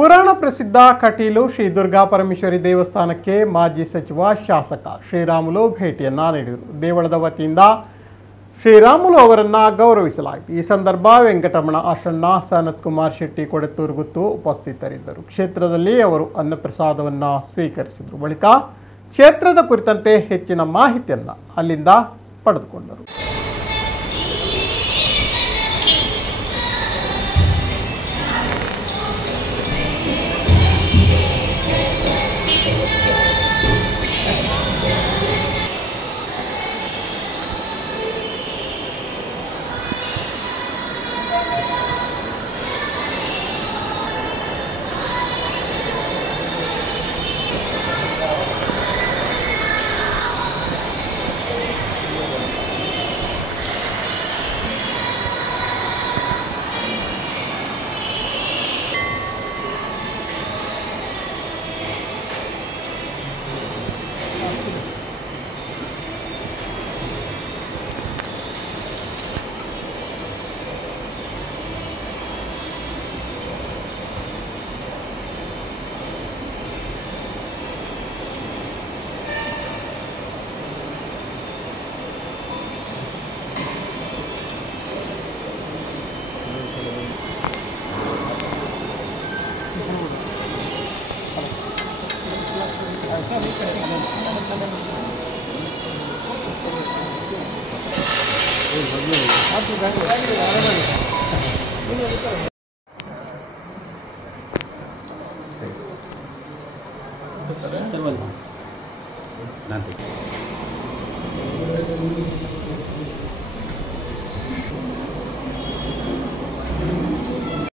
ಪುರಾಣ ಪ್ರಸಿದ್ಧ ಕಟೀಲು ಶ್ರೀ ದುರ್ಗಾಪರಮೇಶ್ವರಿ ದೇವಸ್ಥಾನಕ್ಕೆ ಮಾಜಿ ಸಚಿವ ಶಾಸಕ ಶ್ರೀರಾಮುಲು ಭೇಟಿಯನ್ನ ನೀಡಿದರು. ದೇವಳದ ವತಿಯಿಂದ ಶ್ರೀರಾಮುಲು ಅವರನ್ನು ಗೌರವಿಸಲಾಯಿತು. ಈ ಸಂದರ್ಭ ವೆಂಕಟರಮಣ ಆಶಣ್ಣ, ಸನತ್ ಕುಮಾರ್ ಶೆಟ್ಟಿ ಕೊಡೆತ್ತೂರುಗುತ್ತು ಉಪಸ್ಥಿತರಿದ್ದರು. ಕ್ಷೇತ್ರದಲ್ಲಿ ಅವರು ಅನ್ನಪ್ರಸಾದವನ್ನು ಸ್ವೀಕರಿಸಿದರು. ಬಳಿಕ ಕ್ಷೇತ್ರದ ಕುರಿತಂತೆ ಹೆಚ್ಚಿನ ಮಾಹಿತಿಯನ್ನು ಅಲ್ಲಿಂದ ಪಡೆದುಕೊಂಡರು. nanti